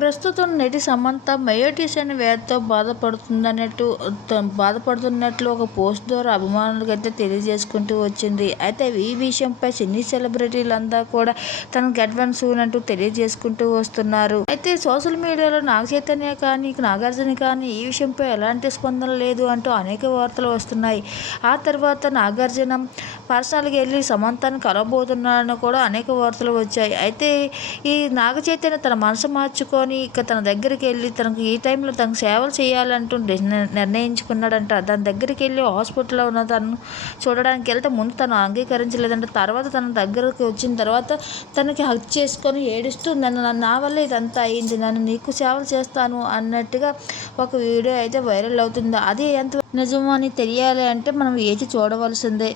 ప్రస్తుతం నటి సమంత మయోటిస్ అనే వ్యాధితో బాధపడుతుందన్నట్టు బాధపడుతున్నట్లు ఒక పోస్ట్ ద్వారా అభిమానులకు అయితే తెలియజేసుకుంటూ వచ్చింది. అయితే ఈ విషయంపై సినీ సెలబ్రిటీలంతా కూడా తన గెట్ అంటూ తెలియజేసుకుంటూ వస్తున్నారు. అయితే సోషల్ మీడియాలో నాగ చైతన్య కానీ నాగార్జున కానీ ఈ విషయంపై ఎలాంటి స్పందన లేదు అంటూ అనేక వార్తలు వస్తున్నాయి. ఆ తర్వాత నాగార్జున పాఠశాలకు వెళ్ళి సమంతాన్ని కలవబోతున్నాడని కూడా అనేక వార్తలు వచ్చాయి. అయితే ఈ నాగ చైతన్య తన మనసు మార్చుకొని ఇక తన దగ్గరికి వెళ్ళి తనకు ఈ టైంలో తనకు సేవలు చేయాలంటూ నిర్ణయించుకున్నాడంట. దాని దగ్గరికి వెళ్ళి హాస్పిటల్లో ఉన్న తను చూడడానికి వెళ్తే ముందు తను అంగీకరించలేదంట. తర్వాత తన దగ్గరకు వచ్చిన తర్వాత తనకి హక్ చేసుకొని ఏడుస్తూ నన్ను నా వల్ల ఇదంతా అయింది. నన్ను నీకు సేవలు చేస్తాను అన్నట్టుగా ఒక వీడియో అయితే వైరల్ అవుతుంది. అది ఎంత నిజమో అని తెలియాలి అంటే మనం ఏది చూడవలసిందే.